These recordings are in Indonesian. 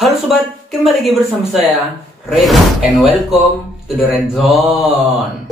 Halo sobat, kembali lagi bersama saya Red, and welcome to the Red Zone.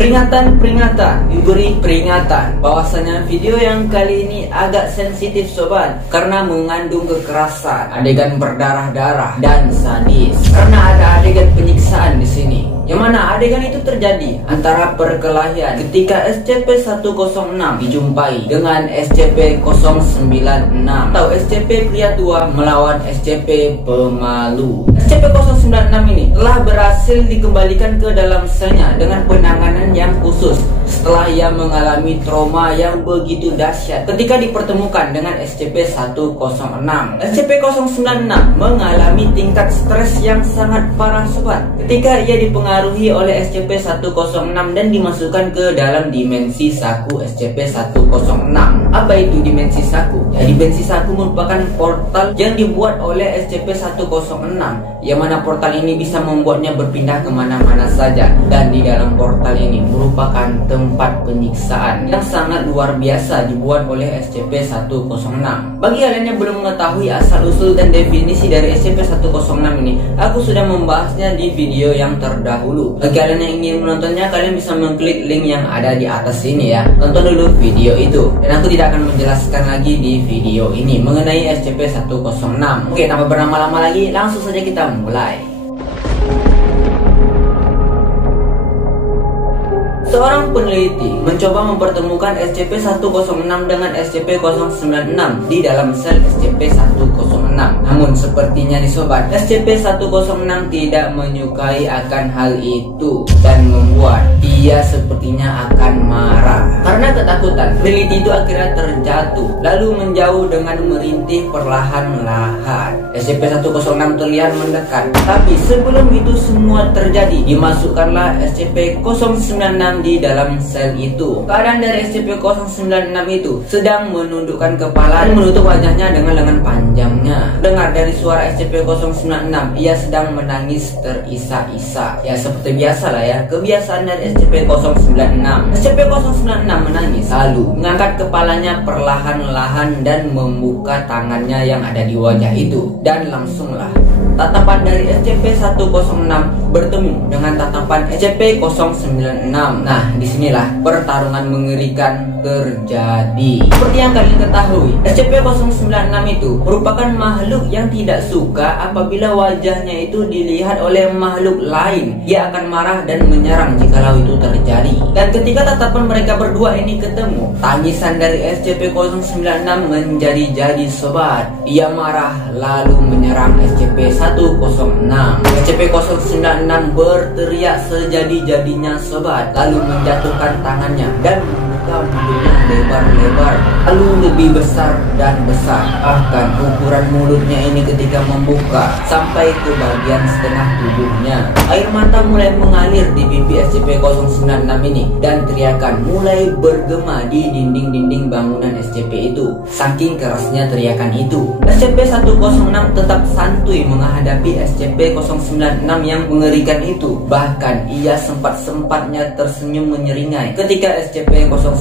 Peringatan, diberi peringatan bahwasanya video yang kali ini agak sensitif sobat, karena mengandung kekerasan, adegan berdarah-darah dan sadis. Karena ada adegan penyiksaan di sini, yang mana adegan itu terjadi antara perkelahian ketika SCP-106 dijumpai dengan SCP-096 atau SCP pria tua melawan SCP pemalu. SCP-096 ini telah berhasil dikembalikan ke dalam selnya dengan penanganan yang khusus setelah ia mengalami trauma yang begitu dahsyat ketika dipertemukan dengan SCP-106. SCP-096 mengalami tingkat stres yang sangat parah sobat ketika ia dipengaruhi oleh SCP-106 dan dimasukkan ke dalam dimensi saku SCP-106. Apa itu dimensi saku? Ya, dimensi saku merupakan portal yang dibuat oleh SCP-106, yang mana portal ini bisa membuatnya berpindah kemana-mana saja. Dan di dalam portal ini merupakan tempat penyiksaan yang sangat luar biasa dibuat oleh SCP-106. Bagi kalian yang belum mengetahui asal-usul dan definisi dari SCP-106 ini, aku sudah membahasnya di video yang terdahulu. Bagi kalian yang ingin menontonnya, kalian bisa mengklik link yang ada di atas ini ya. Tonton dulu video itu, dan aku tidak akan menjelaskan lagi di video ini mengenai SCP-106. Oke, tanpa berlama-lama lagi, langsung saja kita mulai. Seorang peneliti mencoba mempertemukan SCP-106 dengan SCP-096 di dalam sel SCP-106. Namun sepertinya nih sobat, SCP-106 tidak menyukai akan hal itu dan membuat dia sepertinya akan marah. Karena ketakutan, peneliti itu akhirnya terjatuh lalu menjauh dengan merintih perlahan-lahan. SCP-106 terlihat mendekat, tapi sebelum itu semua terjadi, dimasukkanlah SCP-096 di dalam sel itu. Keadaan dari SCP-096 itu sedang menundukkan kepala dan menutup wajahnya dengan lengan panjangnya. Dengar dari suara SCP-096, ia sedang menangis terisak-isak. Ya seperti biasa lah ya, kebiasaan dari SCP-096. SCP-096 menangis lalu mengangkat kepalanya perlahan-lahan dan membuka tangannya yang ada di wajah itu. Dan langsunglah tatapan dari SCP-106 bertemu dengan tatapan SCP-096. Nah, disinilah pertarungan mengerikan terjadi. Seperti yang kalian ketahui, SCP-096 itu merupakan makhluk yang tidak suka apabila wajahnya itu dilihat oleh makhluk lain. Dia akan marah dan menyerang jikalau itu terjadi. Dan ketika tatapan mereka berdua ini ketemu, tangisan dari SCP-096 menjadi-jadi sobat. Ia marah lalu menyerang SCP-106. SCP-096 berteriak sejadi-jadinya sobat, lalu menjatuhkan tangannya dan membuka mulutnya lebar-lebar, lalu lebih besar dan besar. Bahkan ukuran mulutnya ini ketika membuka sampai ke bagian setengah tubuhnya. Air mata mulai mengalir di pipi SCP-096 ini dan teriakan mulai bergema di dinding-dinding bangunan SCP itu. Saking kerasnya teriakan itu, SCP-106 tetap santuy menghadapi SCP-096 yang mengerikan itu. Bahkan ia sempat-sempatnya tersenyum menyeringai ketika SCP-096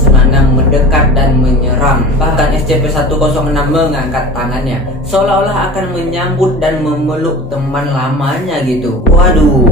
mendekat dan menyerang. Bahkan SCP-106 mengangkat tangannya seolah-olah akan menyambut dan memeluk teman lamanya gitu. Waduh.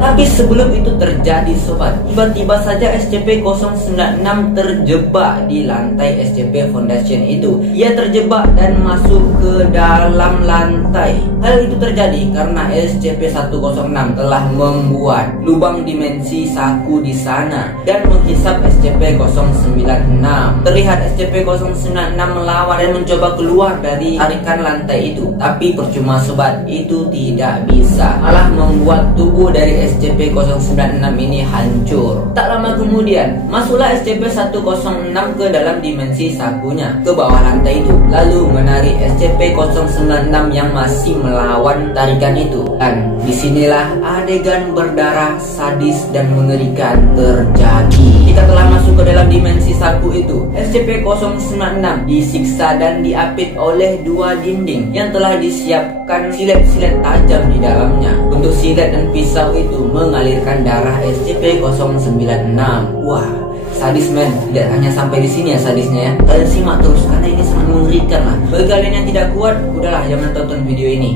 Tapi sebelum itu terjadi sobat, tiba-tiba saja SCP-096 terjebak di lantai SCP Foundation itu. Ia terjebak dan masuk ke dalam lantai. Hal itu terjadi karena SCP-106 telah membuat lubang dimensi saku di sana dan menghisap SCP-096. Terlihat SCP-096 melawan dan mencoba keluar dari tarikan lantai itu. Tapi percuma sobat, itu tidak bisa. Malah membuat tubuh dari SCP-096 ini hancur. Tak lama kemudian, masuklah SCP-106 ke dalam dimensi sakunya ke bawah lantai itu, lalu menarik SCP-096 yang masih melawan tarikan itu. Dan disinilah adegan berdarah, sadis dan mengerikan terjadi. Jika telah masuk ke dalam dimensi saku itu, SCP-096 disiksa dan diapit oleh dua dinding yang telah disiapkan silet-silet tajam di dalamnya. Untuk silet dan pisau itu mengalirkan darah SCP-096. Wah, Sadis men, tidak hanya sampai di sini ya sadisnya ya. Kalian simak terus karena ini sangat mengerikan lah. Bagi kalian yang tidak kuat, udahlah jangan tonton video ini.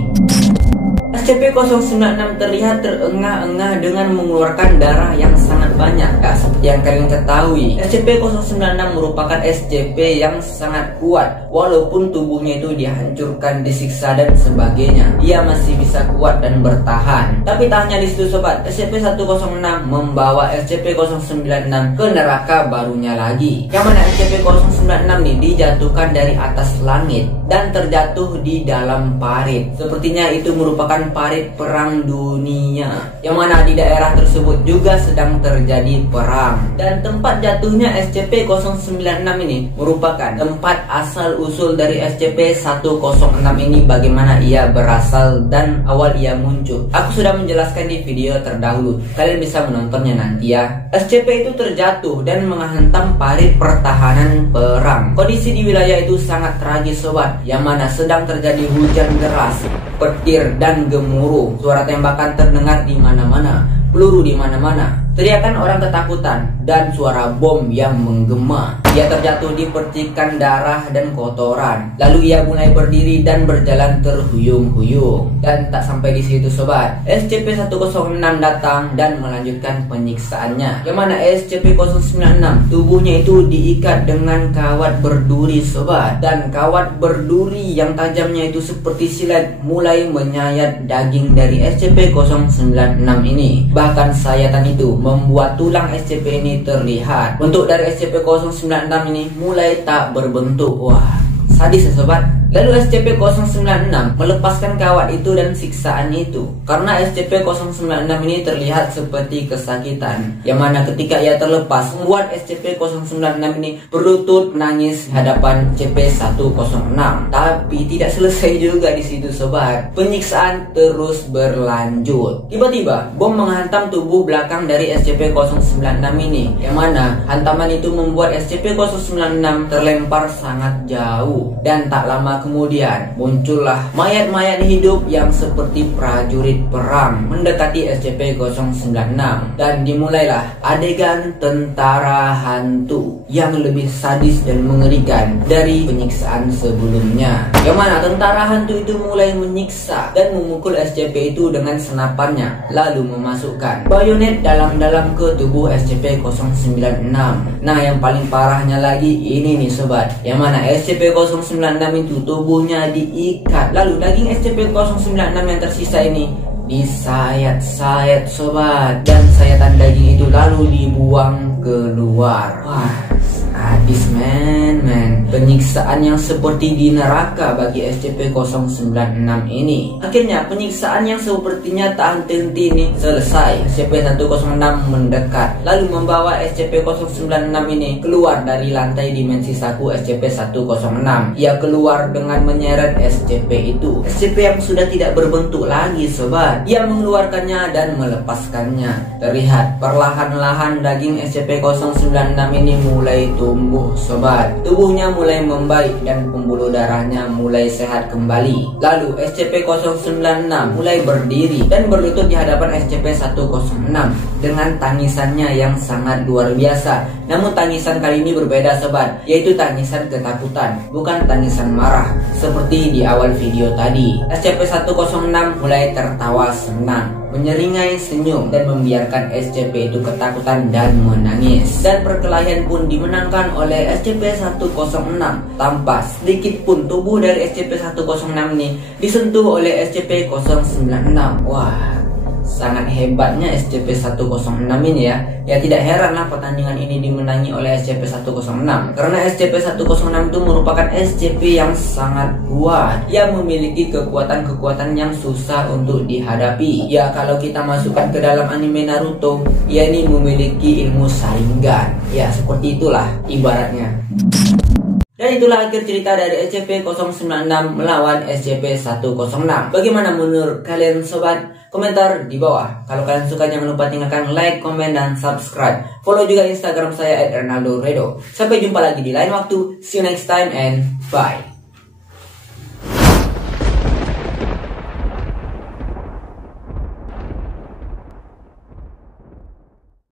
SCP-096 terlihat terengah-engah dengan mengeluarkan darah yang sangat banyak. Seperti yang kalian ketahui, SCP-096 merupakan SCP yang sangat kuat. Walaupun tubuhnya itu dihancurkan, disiksa dan sebagainya, ia masih bisa kuat dan bertahan. Tapi tak hanya di situ sobat, SCP-106 membawa SCP-096 ke neraka barunya lagi. Yang mana SCP-096 nih dijatuhkan dari atas langit dan terjatuh di dalam parit. Sepertinya itu merupakan parit perang dunia, yang mana di daerah tersebut juga sedang terjadi perang. Dan tempat jatuhnya SCP-096 ini merupakan tempat asal usul dari SCP-106 ini, bagaimana ia berasal dan awal ia muncul. Aku sudah menjelaskan di video terdahulu, kalian bisa menontonnya nanti ya. SCP itu terjatuh dan menghantam parit pertahanan perang. Kondisi di wilayah itu sangat tragis sobat, yang mana sedang terjadi hujan deras, petir dan gemuruh. Suara tembakan terdengar di mana-mana, peluru di mana-mana, teriakan orang ketakutan dan suara bom yang menggema. Ia terjatuh di percikan darah dan kotoran. Lalu ia mulai berdiri dan berjalan terhuyung-huyung. Dan tak sampai di situ sobat, SCP-106 datang dan melanjutkan penyiksaannya. Yang mana SCP-096 tubuhnya itu diikat dengan kawat berduri sobat. Dan kawat berduri yang tajamnya itu seperti silet mulai menyayat daging dari SCP-096 ini. Bahkan sayatan itu membuat tulang SCP ini terlihat. Bentuk dari SCP-096 ini mulai tak berbentuk. Wah, sadis ya sobat. Lalu SCP-096 melepaskan kawat itu dan siksaan itu. Karena SCP-096 ini terlihat seperti kesakitan, yang mana ketika ia terlepas membuat SCP-096 ini berlutut menangis di hadapan SCP-106. Tapi tidak selesai juga di situ sobat. Penyiksaan terus berlanjut. Tiba-tiba bom menghantam tubuh belakang dari SCP-096 ini, yang mana hantaman itu membuat SCP-096 terlempar sangat jauh. Dan tak lama kemudian muncullah mayat-mayat hidup yang seperti prajurit perang mendekati SCP-096. Dan dimulailah adegan tentara hantu yang lebih sadis dan mengerikan dari penyiksaan sebelumnya. Yang mana tentara hantu itu mulai menyiksa dan memukul SCP itu dengan senapannya, lalu memasukkan bayonet dalam-dalam ke tubuh SCP-096. Nah, yang paling parahnya lagi ini nih sobat, yang mana SCP-096 itu tubuhnya diikat, lalu daging SCP-096 yang tersisa ini disayat-sayat sobat, dan sayatan daging itu lalu dibuang keluar. Wah, sadis men. Penyiksaan yang seperti di neraka bagi SCP-096 ini. Akhirnya penyiksaan yang sepertinya tak henti-henti ini selesai. SCP-106 mendekat, lalu membawa SCP-096 ini keluar dari lantai dimensi saku SCP-106. Ia keluar dengan menyeret SCP itu, SCP yang sudah tidak berbentuk lagi sobat. Ia mengeluarkannya dan melepaskannya. Terlihat perlahan-lahan daging SCP-096 ini mulai tumbuh sobat. Tubuhnya mulai membaik dan pembuluh darahnya mulai sehat kembali. Lalu SCP-096 mulai berdiri dan berlutut di hadapan SCP-106 dengan tangisannya yang sangat luar biasa. Namun tangisan kali ini berbeda sobat, yaitu tangisan ketakutan, bukan tangisan marah seperti di awal video tadi. SCP-106 mulai tertawa senang, menyeringai senyum dan membiarkan SCP itu ketakutan dan menangis. Dan perkelahian pun dimenangkan oleh SCP-106 tanpa sedikit pun tubuh dari SCP-106 ini disentuh oleh SCP-096. Wah, sangat hebatnya SCP-106 ini ya. Ya tidak heranlah pertandingan ini dimenangi oleh SCP-106, karena SCP-106 itu merupakan SCP yang sangat kuat, yang memiliki kekuatan-kekuatan yang susah untuk dihadapi. Ya kalau kita masukkan ke dalam anime Naruto, ia ini memiliki ilmu Sharingan. Ya seperti itulah ibaratnya. Dan itulah akhir cerita dari SCP-096 melawan SCP-106. Bagaimana menurut kalian sobat? Komentar di bawah. Kalau kalian suka jangan lupa tinggalkan like, komen, dan subscribe. Follow juga Instagram saya @RenaldoRedo. Sampai jumpa lagi di lain waktu. See you next time and bye.